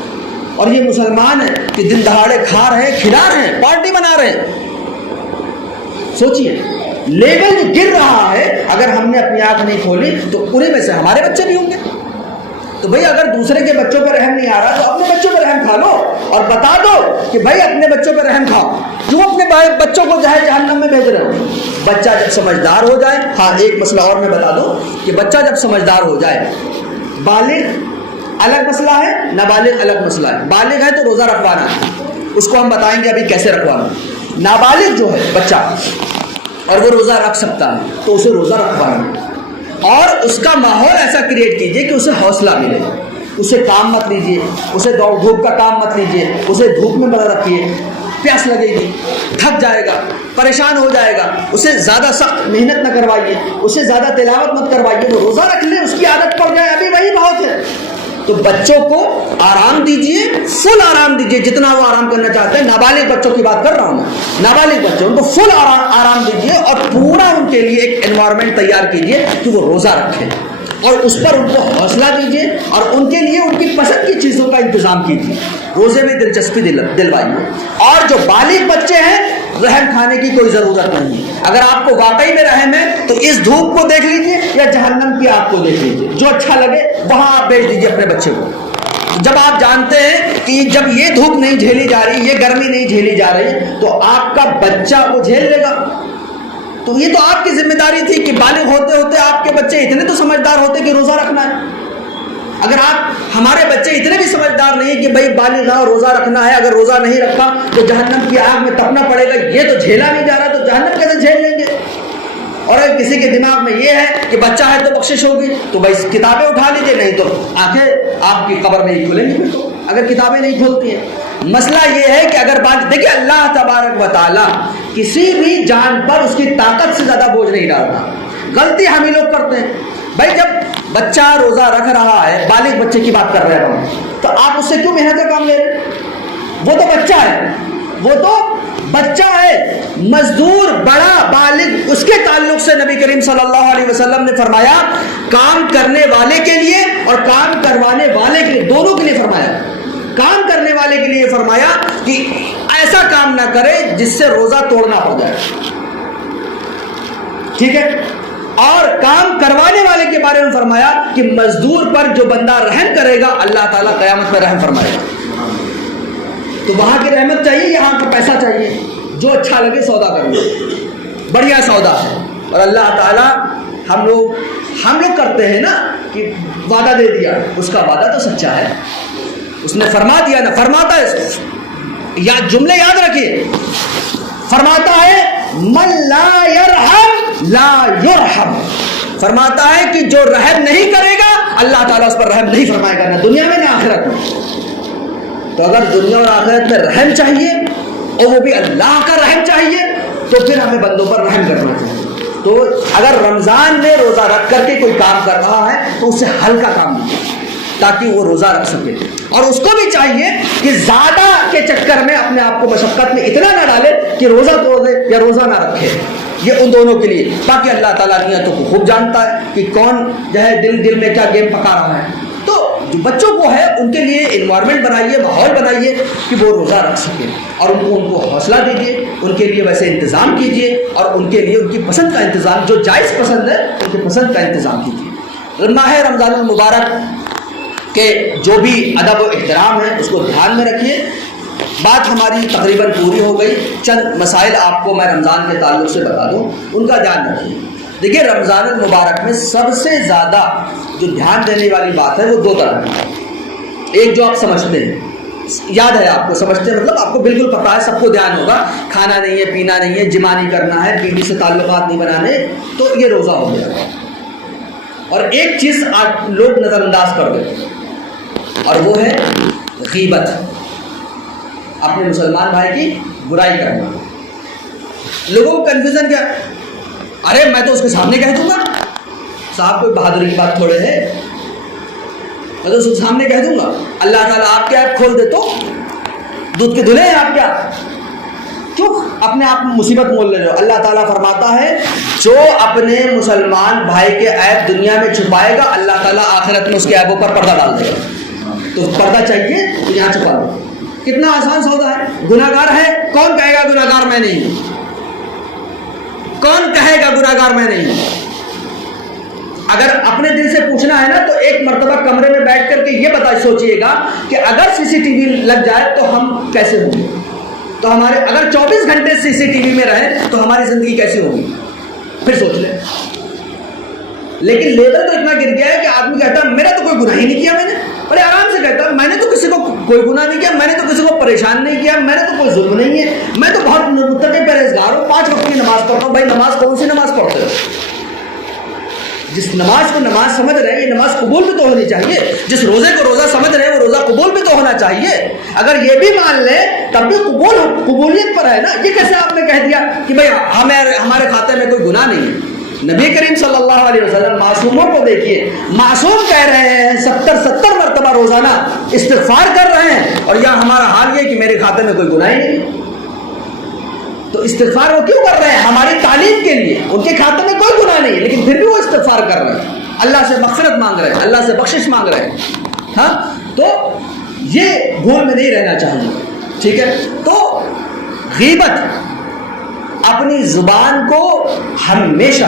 اور یہ مسلمان ہے کہ دن دہاڑے کھا رہے ہیں، کھلا رہے ہیں، پارٹی بنا رہے ہیں. سوچئے لیول گر رہا ہے. اگر ہم نے اپنی آنکھ نہیں کھولی تو پورے میں سے ہمارے بچے بھی ہوں گے. تو بھائی اگر دوسرے کے بچوں پہ رحم نہیں آ رہا تو اپنے بچوں پہ رحم کھا لو اور بتا دو کہ بھائی اپنے بچوں پہ رحم کھاؤ. کیوں اپنے بچوں کو جہنم میں بھیج رہے ہو؟ بچہ جب سمجھدار ہو جائے، ہاں ایک مسئلہ اور میں بتا دوں کہ بچہ جب سمجھدار ہو جائے، بالغ الگ مسئلہ ہے، نابالغ الگ مسئلہ ہے. بالغ ہے تو روزہ رکھوانا ہے، اس کو ہم بتائیں گے ابھی کیسے رکھوانا. نابالغ جو ہے بچہ اور وہ روزہ رکھ سکتا ہے تو اسے روزہ رکھوانا اور اس کا ماحول ایسا کریٹ کیجئے کہ اسے حوصلہ ملے. اسے کام مت لیجیے، اسے دھوپ کا کام مت لیجیے، اسے دھوپ میں مت رکھیے، پیاس لگے گی، تھک جائے گا، پریشان ہو جائے گا. اسے زیادہ سخت محنت نہ کروائیے، اسے زیادہ تلاوت مت کروائیے. وہ روزہ رکھ لے، اس کی عادت پڑ جائے، ابھی وہی بہت ہے. تو بچوں کو آرام دیجیے، فل آرام دیجیے جتنا وہ آرام کرنا چاہتے ہیں. نابالغ بچوں کی بات کر رہا ہوں میں، نابالغ بچے، ان کو فل آرام دیجیے اور پورا ان کے لیے ایک انوائرمنٹ تیار کیجیے کہ وہ روزہ رکھیں اور اس پر ان کو حوصلہ دیجیے اور ان کے لیے ان کی پسند کی چیزوں کا انتظام کیجیے. روزے میں دلچسپی دلوائیے. اور جو بالغ بچے ہیں رحم کھانے کی کوئی ضرورت نہیں. اگر آپ کو واقعی میں رحم ہے تو اس دھوپ کو دیکھ لیجیے یا جہنم کی آگ کو دیکھ لیجیے، جو اچھا لگے وہاں آپ بھیج دیجیے اپنے بچے کو. جب آپ جانتے ہیں کہ جب یہ دھوپ نہیں جھیلی جا رہی، یہ گرمی نہیں جھیلی جا رہی، تو آپ کا بچہ وہ جھیل لے گا. تو یہ تو آپ کی ذمہ داری تھی کہ بالغ ہوتے ہوتے آپ کے بچے اتنے تو سمجھدار ہوتے کہ روزہ رکھنا ہے. اگر ہمارے بچے اتنے بھی سمجھدار نہیں کہ بھائی بالغ ہے روزہ رکھنا ہے، اگر روزہ نہیں رکھا تو جہنم کی آگ میں تپنا پڑے گا، یہ تو جھیلا نہیں جا رہا تو جہنم کیسے جھیل لیں گے؟ اور اگر کسی کے دماغ میں یہ ہے کہ بچہ ہے تو بخشش ہوگی تو بھائی کتابیں اٹھا لیجیے، نہیں تو آنکھیں آپ کی قبر میں ہی کھلیں گی تو اگر کتابیں نہیں کھولتی ہیں. مسئلہ یہ ہے کہ اگر بات دیکھیے، اللہ تبارک و تعالی کسی بھی جان پر اس کی طاقت سے زیادہ بوجھ نہیں ڈالتا. غلطی ہم ہی لوگ کرتے ہیں. بھائی جب بچہ روزہ رکھ رہا ہے، بالغ بچے کی بات کر رہے ہیں ہم، تو آپ اس سے کیوں محنت کا کام لے رہے ہیں؟ وہ تو بچہ ہے، وہ تو بچہ ہے. مزدور بڑا بالغ، اس کے تعلق سے نبی کریم صلی اللہ علیہ وسلم نے فرمایا کام کرنے والے کے لیے اور کام کروانے والے کے لیے، دونوں کے لیے فرمایا. کام کرنے والے کے لیے فرمایا کہ ایسا کام نہ کرے جس سے روزہ توڑنا پڑ جائے، ٹھیک ہے. اور کام کروانے والے کے بارے میں فرمایا کہ مزدور پر جو بندہ رحم کرے گا اللہ تعالیٰ قیامت میں رحم فرمائے گا. تو وہاں کی رحمت چاہیے، یہاں کا پیسہ چاہیے، جو اچھا لگے سودا کر لو، بڑھیا سودا ہے. اور اللہ تعالیٰ ہم لوگ کرتے ہیں نا کہ وعدہ دے دیا، اس کا وعدہ تو سچا ہے، اس نے فرما دیا نا، فرماتا ہے، یا جملے یاد رکھیے، فرماتا ہے من لا یرحم لا یرحم. فرماتا ہے کہ جو رحم نہیں کرے گا اللہ تعالیٰ اس پر رحم نہیں فرمائے گا، نہ دنیا میں نہ آخرت میں. تو اگر دنیا اور آخرت میں رحم چاہیے اور وہ بھی اللہ کا رحم چاہیے تو پھر ہمیں بندوں پر رحم کرنا چاہیے. تو اگر رمضان میں روزہ رکھ کر کے کوئی کام کر رہا ہے تو اسے ہلکا کام دیجیے تاکہ وہ روزہ رکھ سکے. اور اس کو بھی چاہیے کہ زیادہ کے چکر میں اپنے آپ کو مشقت میں اتنا نہ ڈالے کہ روزہ توڑ دے یا روزہ نہ رکھے. یہ ان دونوں کے لیے. باقی اللہ تعالیٰ نیتوں کو خوب جانتا ہے کہ کون جو ہے دل میں کیا گیم پکا رہا ہے. تو جو بچوں کو ہے ان کے لیے انوائرمنٹ بنائیے، ماحول بنائیے کہ وہ روزہ رکھ سکے اور ان کو حوصلہ دیجیے، ان کے لیے ویسے انتظام کیجیے اور ان کے لیے ان کی پسند کا انتظام، جو جائز پسند ہے ان کی پسند کا انتظام کیجیے. ماہ رمضان المبارک کے جو بھی ادب و احترام ہے اس کو دھیان میں رکھیے. بات ہماری تقریباً پوری ہو گئی. چند مسائل آپ کو میں رمضان کے تعلق سے بتا دوں، ان کا دھیان رکھیے. دیکھیے رمضان المبارک میں سب سے زیادہ جو دھیان دینے والی بات ہے وہ دو طرح کی. ایک جو آپ سمجھتے ہیں، یاد ہے آپ کو، سمجھتے ہیں مطلب آپ کو بالکل پتا ہے، سب کو دھیان ہوگا، کھانا نہیں ہے، پینا نہیں ہے، جمع نہیں کرنا ہے، بیوی سے تعلقات نہیں بنانے، تو یہ روزہ ہو گیا. اور ایک چیز آج لوگ نظر انداز کر دیتے اور وہ ہے غیبت، اپنے مسلمان بھائی کی برائی کرنا۔ لوگوں کو کنفیوژن کیا، ارے میں تو اس کے سامنے کہہ دوں گا، صاحب کوئی بہادری کی بات تھوڑے ہے، میں تو اس کے سامنے کہہ دوں گا۔ اللہ تعالیٰ آپ کیا کھول دے تو دودھ کے دھلے ہیں آپ کیا، کیوں اپنے آپ میں مصیبت مول لے رہے ہو؟ اللہ تعالیٰ فرماتا ہے جو اپنے مسلمان بھائی کے عیب دنیا میں چھپائے گا اللہ تعالیٰ آخرت میں اس کے عیبوں پر پردہ ڈال دے گا۔ تو پردہ چاہیے تو یہاں چھپا لو، کتنا آسان سودا ہے۔ گناہ گار ہے، کون کہے گا گناہ گار میں نہیں ہوں؟ کون کہے گا گناہ گار میں نہیں ہوں؟ اگر اپنے دل سے پوچھنا ہے نا تو ایک مرتبہ کمرے میں بیٹھ کر کے یہ سوچئے گا کہ اگر سی سی ٹی وی لگ جائے تو ہم کیسے ہوں گے، تو ہمارے اگر 24 گھنٹے سی سی ٹی وی میں رہیں تو ہماری زندگی کیسی ہوگی، پھر سوچ لیں۔ لیکن لیول تو اتنا گر گیا ہے کہ آدمی کہتا ہے میرا تو کوئی گناہ ہی نہیں کیا، میں نے بڑے آرام سے کہتا ہے میں نے تو کسی کو کوئی گناہ نہیں کیا، میں نے تو کسی کو پریشان نہیں کیا، میں نے تو کوئی ظلم نہیں ہے، میں تو بہت متقی پرہیزگار ہوں، 5 وقت کی نماز پڑھتا ہوں۔ بھائی نماز کون سی نماز پڑھتے ہو؟ جس نماز کو نماز سمجھ رہے ہیں یہ نماز قبول بھی تو ہونی چاہیے، جس روزے کو روزہ سمجھ رہے ہیں وہ روزہ قبول بھی تو ہونا چاہیے۔ اگر یہ بھی مان لیں تب بھی قبولیت پر ہے نا۔ یہ کیسے آپ نے کہہ دیا کہ بھائی ہمارے کھاتے میں کوئی گناہ نہیں ہے؟ نبی کریم صلی اللہ علیہ وسلم معصوموں کو دیکھیے، معصوم کہہ رہے ہیں 70 مرتبہ روزانہ استغفار کر رہے ہیں، اور یہاں ہمارا حال یہ کہ میرے کھاتے میں کوئی گناہ ہی نہیں ہے۔ تو استغفار وہ کیوں کر رہے ہیں؟ ہماری تعلیم کے لیے۔ ان کے کھاتے میں کوئی گناہ نہیں ہے لیکن پھر بھی وہ استغفار کر رہے ہیں، اللہ سے مغفرت مانگ رہے ہیں، اللہ سے بخشش مانگ رہے ہیں۔ ہاں تو یہ بھول میں نہیں رہنا چاہیے، ٹھیک ہے۔ تو غیبت اپنی زبان کو ہمیشہ،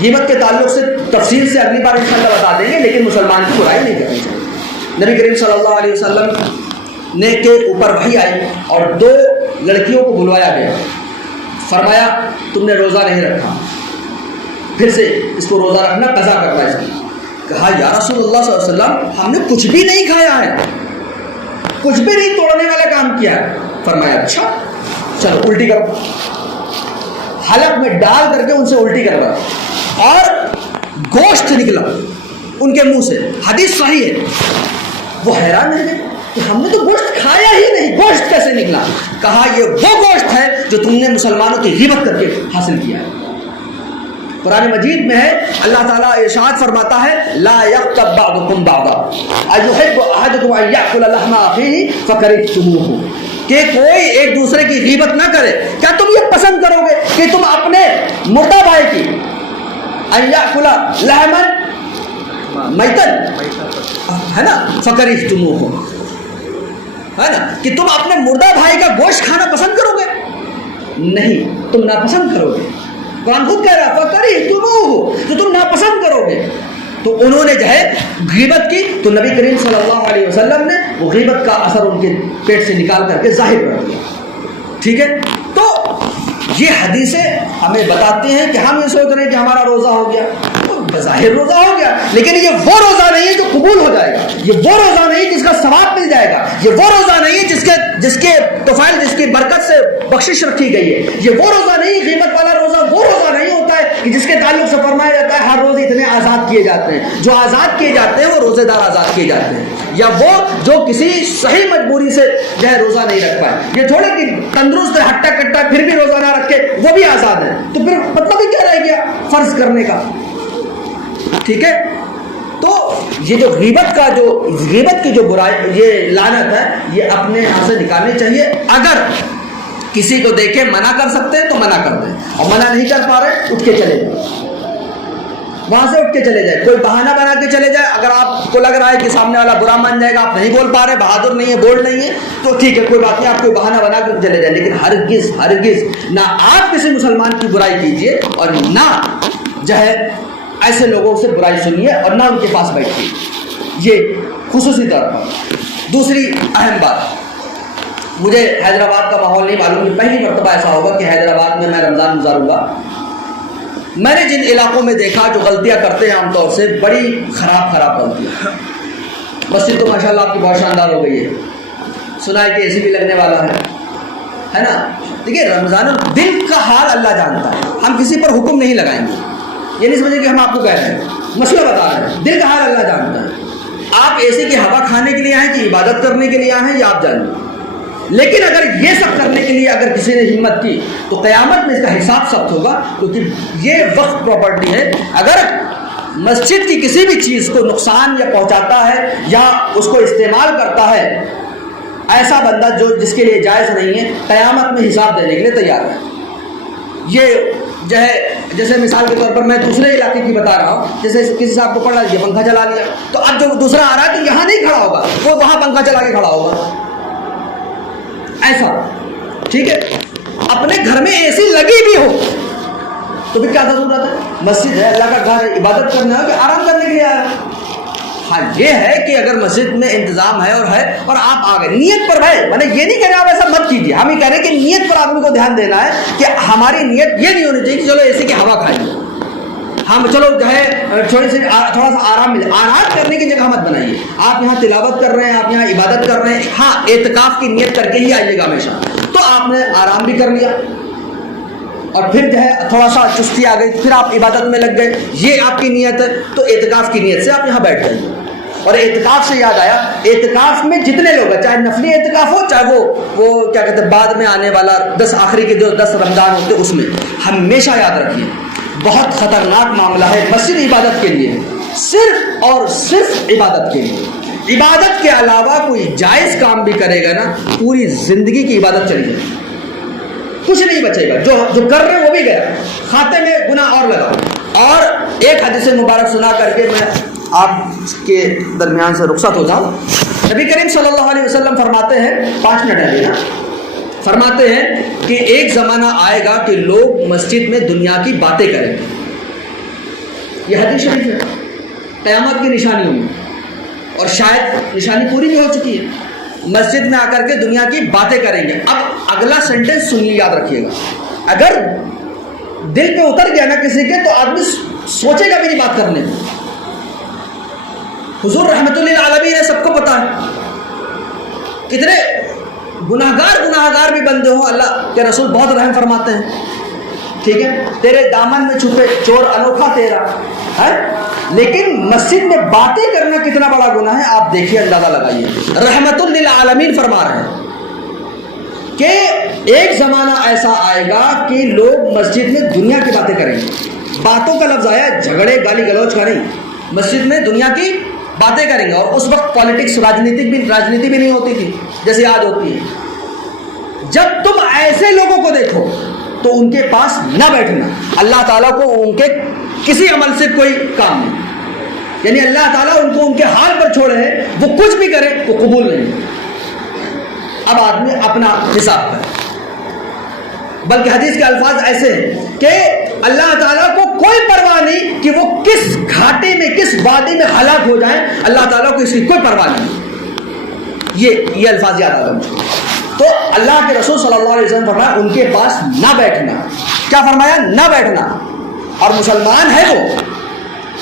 غیبت کے تعلق سے تفصیل سے اگلی بار انشاءاللہ بتا دیں گے، لیکن مسلمان کی برائی نہیں کرنی چاہیے۔ نبی کریم صلی اللہ علیہ وسلم نے کے اوپر وحی آئی اور 2 لڑکیوں کو بلوایا گیا، فرمایا تم نے روزہ نہیں رکھا، پھر سے اس کو روزہ رکھنا قضا کرنا ہے اس کی۔ کہا یا رسول اللہ صلی اللہ علیہ وسلم ہم نے کچھ بھی نہیں کھایا ہے، کچھ بھی نہیں توڑنے والا کام کیا ہے۔ فرمایا اچھا چلو الٹی کرو، حلق میں ڈال کر کے ان سے الٹی کروا اور گوشت نکلا ان کے منہ سے، حدیث صحیح ہے۔ وہ حیران رہ گئے کہ ہم نے تو گوشت کھایا ہی نہیں، گوشت کیسے نکلا؟ کہا یہ وہ گوشت ہے جو تم نے مسلمانوں کی غیبت کر کے حاصل کیا ہے۔ قرآن مجید میں ہے اللہ تعالیٰ ارشاد فرماتا ہے لا یغتب بعضکم بعضا ایحب احدکم ان یاکل لحم اخیہ فکرہتموہ، کہ کوئی ایک دوسرے کی غیبت نہ کرے۔ کیا تم یہ پسند کرو گے کہ تم اپنے مردہ بھائی کی ان یاکل لحما میتن، ہے نا، فکرہتموہ، ہے نا، کہ تم اپنے مردہ بھائی کا گوشت کھانا پسند کرو گے؟ نہیں، تم ناپسند کرو گے۔ قرآن خود کہہ رہا فکرہتموہ، تو تم ناپسند کرو گے۔ تو انہوں نے جو ہے غیبت کی تو نبی کریم صلی اللہ علیہ وسلم نے وہ غیبت کا اثر ان کے پیٹ سے نکال کر کے ظاہر کر دیا، ٹھیک ہے۔ تو یہ حدیثیں ہمیں بتاتی ہیں کہ ہم یہ سوچ رہے ہیں کہ ہمارا روزہ ہو گیا، بظاہر روزہ ہو گیا، لیکن یہ وہ روزہ نہیں ہے جو قبول ہو جائے گا، یہ وہ روزہ نہیں جس کا ثواب مل جائے گا، یہ وہ روزہ نہیں ہے جس کے توفیل، جس کی برکت سے بخشش رکھی گئی ہے، یہ وہ روزہ نہیں، غیبت والا روزہ وہ روزہ نہیں ہوتا ہے کہ جس کے تعلق سے فرمایا جاتا ہے ہر روز اتنے آزاد کیے جاتے ہیں۔ جو آزاد کیے جاتے ہیں وہ روزے دار آزاد کیے جاتے ہیں، یا وہ جو کسی صحیح مجبوری سے جو ہے روزہ نہیں رکھ پائے، یہ تھوڑے کہ تندرست ہے ہٹا کٹا پھر بھی روزہ نہ رکھے وہ بھی آزاد ہے، تو پھر مطلب ہی کیا رہ گیا فرض کرنے کا، ٹھیک ہے۔ تو یہ جو غیبت کی جو برائی، یہ لعنت ہے، یہ اپنے یہاں سے نکالنی چاہیے۔ اگر کسی کو دیکھے منع کر سکتے ہیں تو منع کر دیں، اور منع نہیں کر پا رہے اٹھ کے چلے جائیں، وہاں سے اٹھ کے چلے جائیں، کوئی بہانہ بنا کے چلے جائے۔ اگر آپ کو لگ رہا ہے کہ سامنے والا برا مان جائے گا، آپ نہیں بول پا رہے، بہادر نہیں ہے، بولڈ نہیں ہے، تو ٹھیک ہے کوئی بات نہیں، آپ کوئی بہانہ بنا کے چلے جائیں، لیکن ہرگز نہ آپ کسی مسلمان کی برائی کیجیے اور نہ جو ہے ایسے لوگوں سے برائی سنیے اور نہ ان کے پاس بیٹھیے، یہ خصوصی طور پر۔ دوسری اہم بات، مجھے حیدرآباد کا ماحول نہیں معلوم کہ پہلی مرتبہ ایسا ہوگا کہ حیدرآباد میں رمضان گزاروں گا۔ میں نے جن علاقوں میں دیکھا جو غلطیاں کرتے ہیں عام طور سے بڑی خراب غلطیاں، مسجد تو ماشاء اللہ آپ کی بہت شاندار ہو گئی ہے، سنا ہے کہ اے سی بھی لگنے والا ہے نا۔ دیکھیے رمضان دل کا حال اللہ جانتا ہے، ہم کسی پر حکم نہیں لگائیں گے، یہ نہیں سمجھیں کہ ہم آپ کو کہہ رہے ہیں، مسئلہ بتا رہے ہیں، دل کا حال اللہ جانتا ہے. آپ اے سی کی ہوا کھانے کے لیے آئے کہ عبادت کرنے کے لیے آئے ہیں، یہ آپ جانیں. لیکن اگر یہ سب کرنے کے لیے اگر کسی نے ہمت کی تو قیامت میں اس کا حساب سخت ہوگا، کیونکہ یہ وقت پراپرٹی ہے. اگر مسجد کی کسی بھی چیز کو نقصان یا پہنچاتا ہے یا اس کو استعمال کرتا ہے ایسا بندہ جس کے لیے جائز نہیں ہے، قیامت میں حساب دینے کے لیے تیار ہے. یہ جو ہے جیسے مثال کے طور پر میں دوسرے علاقے کی بتا رہا ہوں، جیسے کسی صاحب کو پڑھا دیا پنکھا چلا لیا، تو اب جو دوسرا آ رہا ہے تو یہاں نہیں کھڑا ہوگا، وہ وہاں پنکھا چلا کے کھڑا ہوگا. ایسا ٹھیک ہے. اپنے گھر میں اے سی لگی بھی ہو تو پھر کیا ضرورت ہے؟ مسجد ہے، اللہ کا گھر ہے، عبادت کرنا ہے کہ آرام کرنے کے لیے آیا. ہاں یہ ہے کہ اگر مسجد میں انتظام ہے اور آپ آ گئے نیت پر ہے، میں نے یہ نہیں کہہ رہے آپ ایسا مت کیجیے، ہم یہ کہہ رہے کہ نیت پر آدمی کو دھیان دینا ہے کہ ہماری نیت یہ نہیں ہونی چاہیے کہ چلو اے سی کی ہوا کھائیے، ہم چلو جو ہے تھوڑا سا آرام ملے. آرام کرنے کی جگہ مت بنائیے. آپ یہاں تلاوت کر رہے ہیں، آپ یہاں عبادت کر رہے ہیں، ہاں اعتکاف کی نیت کر کے ہی آئیے گا ہمیشہ. تو آپ نے آرام بھی کر لیا اور پھر جو ہے تھوڑا سا چستی آ گئی، پھر آپ عبادت میں لگ گئے، یہ آپ کی نیت ہے. تو اعتکاف کی نیت سے آپ یہاں بیٹھ جائیے. اور اعتکاف سے یاد آیا، اعتکاف میں جتنے لوگ ہیں، چاہے نفلی اعتکاف ہو چاہے وہ کیا کہتے ہیں بعد میں آنے والا 10 آخری کے جو 10 رمضان ہوتے اس میں، ہمیشہ یاد رکھیے بہت خطرناک معاملہ ہے مسجد عبادت کے لیے، صرف اور صرف عبادت کے لیے. عبادت کے علاوہ کوئی جائز کام بھی کرے گا نا، پوری زندگی کی عبادت چلی جائے گی، کچھ نہیں بچے گا. جو کر رہے وہ بھی گیا، کھاتے میں گناہ اور لگا. اور ایک حدیث مبارک سنا کر کے میں آپ کے درمیان سے رخصت ہو جاؤں. نبی کریم صلی اللہ علیہ وسلم فرماتے ہیں، 5 منٹ ہے نا، فرماتے ہیں کہ ایک زمانہ آئے گا کہ لوگ مسجد میں دنیا کی باتیں کریں گے. یہ حدیث شریف ہے، قیامت کی نشانیوں میں، اور شاید نشانی پوری بھی ہو چکی ہے. مسجد میں آ کر کے دنیا کی باتیں کریں گے. اب اگلا سینٹینس سنیے، یاد رکھیے گا. اگر دل پہ اتر گیا نا کسی کے تو آدمی سوچے گا بھی نہیں بات کرنے میں. حضور رحمت للعالمین ہے، سب کو پتا ہے کتنے گناہگار بھی بندے ہوں، اللہ کے رسول بہت رحم فرماتے ہیں. ٹھیک ہے، تیرے دامن میں چھپے چور انوکھا تیرا ہے، لیکن مسجد میں باتیں کرنا کتنا بڑا گناہ ہے آپ دیکھیے، اندازہ لگائیے. رحمت للعالمین فرما رہے ہیں کہ ایک زمانہ ایسا آئے گا کہ لوگ مسجد میں دنیا کی باتیں کریں گے. باتوں کا لفظ آیا جھگڑے گالی گلوچ کا نہیں، مسجد میں دنیا کی باتیں کریں گے. اور اس وقت پالیٹکس راجنیتی بھی نہیں ہوتی تھی جیسے آج ہوتی ہے. جب تم ایسے لوگوں کو دیکھو تو ان کے پاس نہ بیٹھنا. اللہ تعالیٰ کو ان کے کسی عمل سے کوئی کام نہیں، یعنی اللہ تعالیٰ ان کو ان کے حال پر چھوڑے ہیں، وہ کچھ بھی کرے وہ قبول نہیں. اب آدمی اپنا حساب کرے. بلکہ حدیث کے الفاظ ایسے ہیں کہ اللہ تعالیٰ کو کوئی پرواہ نہیں کہ وہ کس گھاٹی میں کس وادی میں ہلاک ہو جائیں، اللہ تعالیٰ کو اس کی کوئی پرواہ نہیں. یہ الفاظ یاد آ رہا. تو اللہ کے رسول صلی اللہ علیہ وسلم فرمایا ان کے پاس نہ بیٹھنا. کیا فرمایا؟ نہ بیٹھنا. اور مسلمان ہے وہ،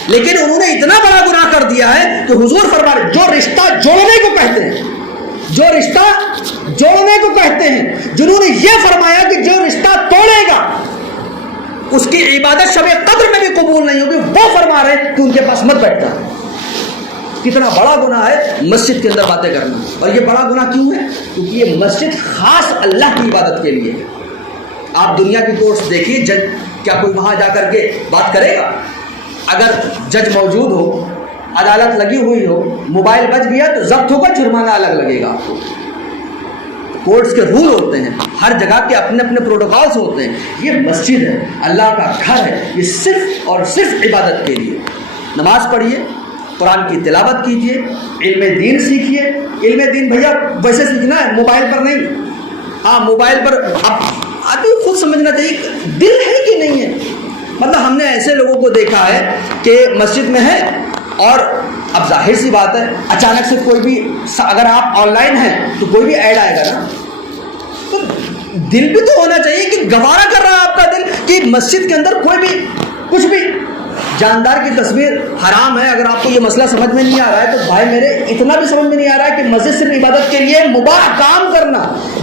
لیکن انہوں نے اتنا بڑا گناہ کر دیا ہے کہ حضور فرما رہے جو رشتہ جوڑنے کو کہتے ہیں، جو رشتہ جوڑنے کو کہتے ہیں، جنہوں نے یہ فرمایا کہ جو رشتہ توڑے گا اس کی عبادت شب قدر میں بھی قبول نہیں ہوگی، وہ فرما رہے ہیں کہ ان کے پاس مت بیٹھتا. کتنا بڑا گناہ ہے مسجد کے اندر باتیں کرنا. اور یہ بڑا گناہ کیوں ہے؟ کیونکہ یہ مسجد خاص اللہ کی عبادت کے لیے ہے. آپ دنیا کی کورٹس دیکھیے، جج کیا کوئی وہاں جا کر کے بات کرے گا؟ اگر جج موجود ہو، عدالت لگی ہوئی ہو، موبائل بج گیا تو ضبط ہوگا، جرمانہ الگ لگے گا آپ کو. کورٹس کے رول ہوتے ہیں، ہر جگہ کے اپنے اپنے پروٹوکالس ہوتے ہیں. یہ مسجد ہے، اللہ کا گھر ہے، یہ صرف اور صرف عبادت کے لیے. نماز پڑھیے، قرآن کی تلاوت کیجیے، علم دین سیکھیے. علم دین بھیا ویسے سیکھنا ہے، موبائل پر نہیں. ہاں موبائل پر آدمی خود سمجھنا چاہیے دل ہے کہ نہیں ہے. مطلب ہم نے ایسے لوگوں کو دیکھا ہے کہ مسجد میں ہے، اور اب ظاہر سی بات ہے اچانک سے کوئی بھی، اگر آپ آن لائن ہیں تو کوئی بھی ایڈ آئے گا نا، تو دل بھی تو ہونا چاہیے کہ گوارا کر رہا ہے آپ کا دل کہ مسجد کے اندر کوئی بھی کچھ بھی. جاندار کی تصویر حرام ہے. اگر آپ کو یہ مسئلہ سمجھ میں نہیں آ رہا ہے تو بھائی میرے اتنا بھی سمجھ میں نہیں آ رہا ہے کہ مسجد صرف عبادت کے لیے، مباح کام کرنا،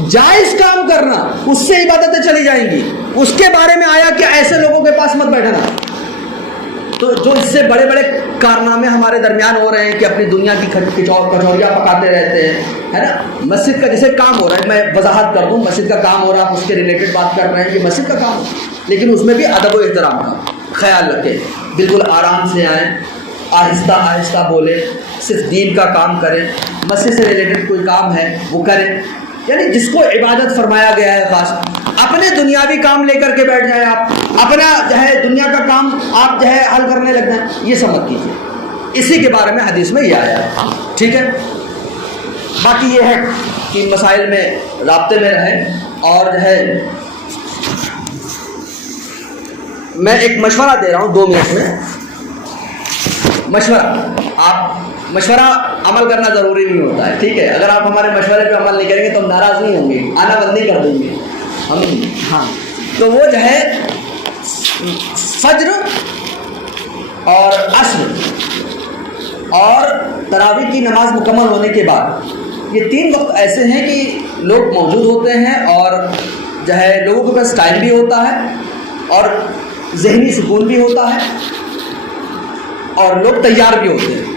جائز کام کرنا، اس سے عبادتیں چلی جائیں گی. اس کے بارے میں آیا کہ ایسے لوگوں کے پاس مت بیٹھنا. تو جو اس سے بڑے بڑے کارنامے ہمارے درمیان ہو رہے ہیں کہ اپنی دنیا کی کچوریاں پکاتے رہتے ہیں، ہے نا. مسجد کا جیسے کام ہو رہا ہے، میں وضاحت کر دوں، مسجد کا کام ہو رہا ہے، اس کے ریلیٹڈ بات کر رہے ہیں کہ مسجد کا کام ہو، لیکن اس میں بھی ادب و احترام کا خیال رکھیں، بالکل آرام سے آئیں، آہستہ آہستہ بولیں، صرف دین کا کام کریں، مسجد سے ریلیٹڈ کوئی کام ہے وہ کریں. یعنی جس کو عبادت فرمایا گیا ہے خاص، اپنے دنیاوی کام لے کر کے بیٹھ جائیں، آپ اپنا جو ہے دنیا کا کام آپ جو ہے حل کرنے لگ جائیں، یہ سب مت کیجیے. اسی کے بارے میں حدیث میں یہ آیا ہے. ٹھیک ہے، باقی یہ ہے کہ مسائل میں رابطے میں رہیں. اور جو ہے میں ایک مشورہ دے رہا ہوں 2 منٹ میں. مشورہ عمل کرنا ضروری نہیں ہوتا ہے، ٹھیک ہے. اگر آپ ہمارے مشورے پہ عمل نہیں کریں گے تو ہم ناراض نہیں ہوں گے، آنا بند نہیں کر دیں گے ہم. ہاں، تو وہ جو ہے فجر اور عصر اور تراویح کی نماز مکمل ہونے کے بعد یہ 3 وقت ایسے ہیں کہ لوگ موجود ہوتے ہیں اور جو ہے لوگوں کے پاس ٹائم بھی ہوتا ہے اور ذہنی سکون بھی ہوتا ہے اور لوگ تیار بھی ہوتے ہیں.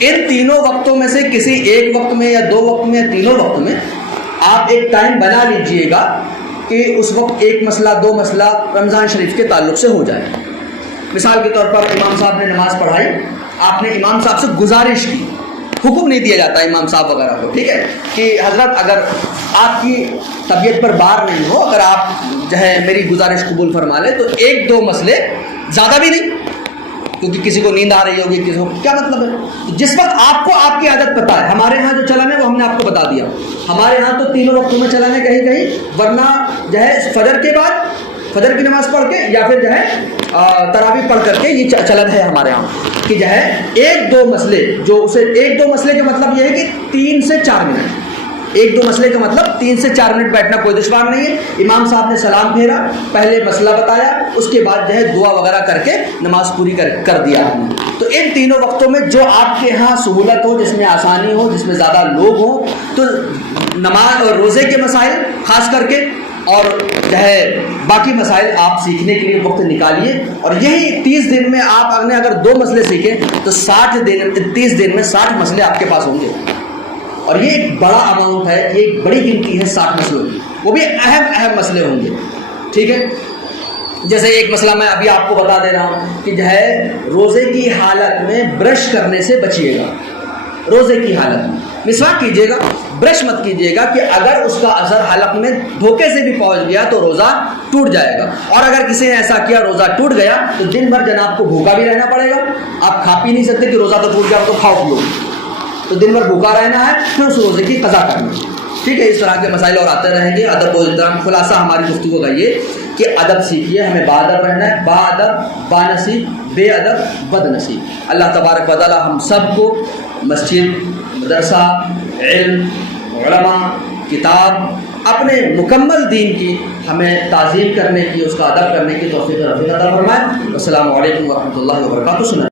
ان تینوں وقتوں میں سے کسی ایک وقت میں یا 2 وقت میں یا تینوں وقت میں آپ ایک ٹائم بنا لیجئے گا کہ اس وقت ایک مسئلہ 2 مسئلہ رمضان شریف کے تعلق سے ہو جائے. مثال کے طور پر امام صاحب نے نماز پڑھائی، آپ نے امام صاحب سے گزارش کی، حکم نہیں دیا جاتا امام صاحب وغیرہ کو، ٹھیک ہے، کہ حضرت اگر آپ کی طبیعت پر بار نہیں ہو، اگر آپ جو ہے میری گزارش قبول فرما لیں تو 1-2 مسئلے، زیادہ بھی نہیں، کیونکہ کسی کو نیند آ رہی ہوگی، کسی کو کیا مطلب ہے. جس وقت آپ کو آپ کی عادت پتہ ہے، ہمارے ہاں جو چلن ہے وہ ہم نے آپ کو بتا دیا. ہمارے ہاں تو تینوں وقتوں میں چلن ہے کہیں، ورنہ جو ہے فجر کے بعد فجر کی نماز پڑھ کے یا پھر جو ہے تراویح پڑھ کر کے یہ چلن ہے ہمارے ہاں کہ جو ہے 1-2 مسئلے، جو اسے 1-2 مسئلے کا مطلب یہ ہے کہ 3 سے 4 منٹ، 1-2 مسئلے کا مطلب 3 سے 4 منٹ بیٹھنا کوئی دشوار نہیں ہے. امام صاحب نے سلام پھیرا، پہلے مسئلہ بتایا، اس کے بعد جو ہے دعا وغیرہ کر کے نماز پوری کر دیا آپ نے. تو ان تینوں وقتوں میں جو آپ کے ہاں سہولت ہو، جس میں آسانی ہو، جس میں زیادہ لوگ ہوں، تو نماز اور روزے کے مسائل خاص کر کے اور جو ہے باقی مسائل آپ سیکھنے کے لیے وقت نکالیے. اور یہی 30 دن میں آپ نے اگر 2 مسئلے سیکھیں تو 30 دن میں 60 مسئلے آپ کے پاس ہوں گے. اور یہ ایک بڑا اماؤنٹ ہے، یہ ایک بڑی گنتی ہے 60 مسئلوں کی، وہ بھی اہم مسئلے ہوں گے. ٹھیک ہے، جیسے ایک مسئلہ میں ابھی آپ کو بتا دے رہا ہوں کہ جو ہے روزے کی حالت میں برش کرنے سے بچیے گا. روزے کی حالت میں مسواک کیجیے گا، برش مت کیجیے گا، کہ اگر اس کا اثر حلق میں دھوکے سے بھی پہنچ گیا تو روزہ ٹوٹ جائے گا. اور اگر کسی نے ایسا کیا روزہ ٹوٹ گیا تو دن بھر جناب کو بھوکا بھی رہنا پڑے گا. آپ کھا پی نہیں سکتے کہ روزہ تو ٹوٹ گیا تو کھاؤ پیو، تو دن بھر بھوکا رہنا ہے، پھر اس روزے کی قضا کرنی ہے. ٹھیک ہے، اس طرح کے مسائل اور آتے رہیں گے. ادب و احترام، خلاصہ ہماری گفتگو کا یہ کہ ادب سیکھیے، ہمیں باادب رہنا ہے، با ادب با نصیب، بے ادب بد نصیب. اللہ تبارک و تعالی ہم سب کو مسجد، مدرسہ، علم، علماء، کتاب، اپنے مکمل دین کی ہمیں تعظیم کرنے کی، اس کا ادب کرنے کی توفیق عطا فرمائے. السلام علیکم ورحمۃ اللہ وبرکاتہ.